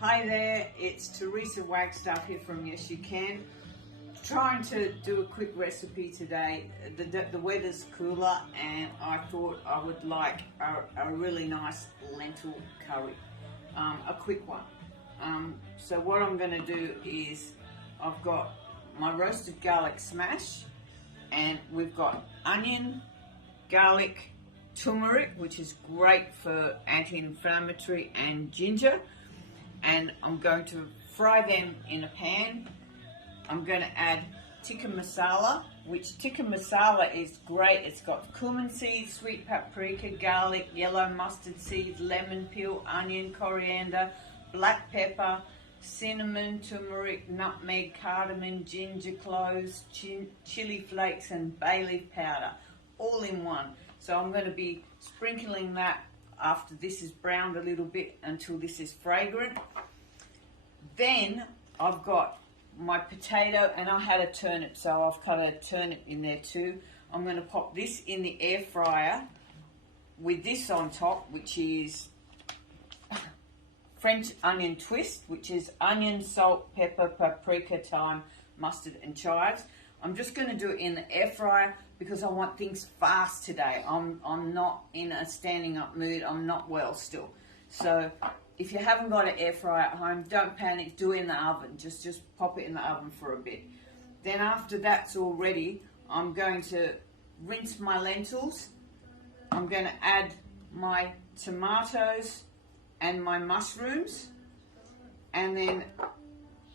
Hi there, it's Teresa Wagstaff here from Yes You Can. Trying to do a quick recipe today. The weather's cooler and I thought I would like a really nice lentil curry, a quick one. So what I'm going to do is I've got my roasted garlic smash, and we've got onion, garlic, turmeric, which is great for anti-inflammatory, and ginger, and I'm going to fry them in a pan. I'm going to add tikka masala, which tikka masala is great. It's got cumin seeds, sweet paprika, garlic, yellow mustard seeds, lemon peel, onion, coriander, black pepper, cinnamon, turmeric, nutmeg, cardamom, ginger, cloves, chili flakes, and bay leaf powder, all in one. So I'm going to be sprinkling that after this is browned a little bit until this is fragrant. Then I've got my potato, and I had a turnip, so I've cut a turnip in there too. I'm going to pop this in the air fryer with this on top, which is French onion twist, which is onion, salt, pepper, paprika, thyme, mustard, and chives. I'm just going to do it in the air fryer because I want things fast today. I'm not in a standing up mood. I'm not well still. So if you haven't got an air fryer at home, don't panic. Do it in the oven. Just pop it in the oven for a bit. Then after that's all ready, I'm going to rinse my lentils. I'm going to add my tomatoes and my mushrooms, and then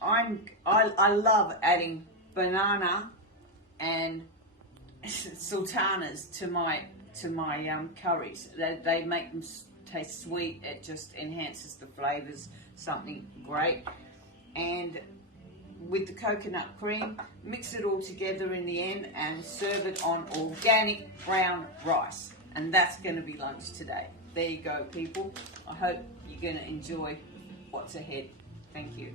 I love adding banana and sultanas to my curries. They make them taste sweet. It just enhances the flavors, something great. And with the coconut cream, mix it all together in the end and serve it on organic brown rice. And that's going to be lunch today. There you go, people. I hope you're going to enjoy what's ahead. Thank you.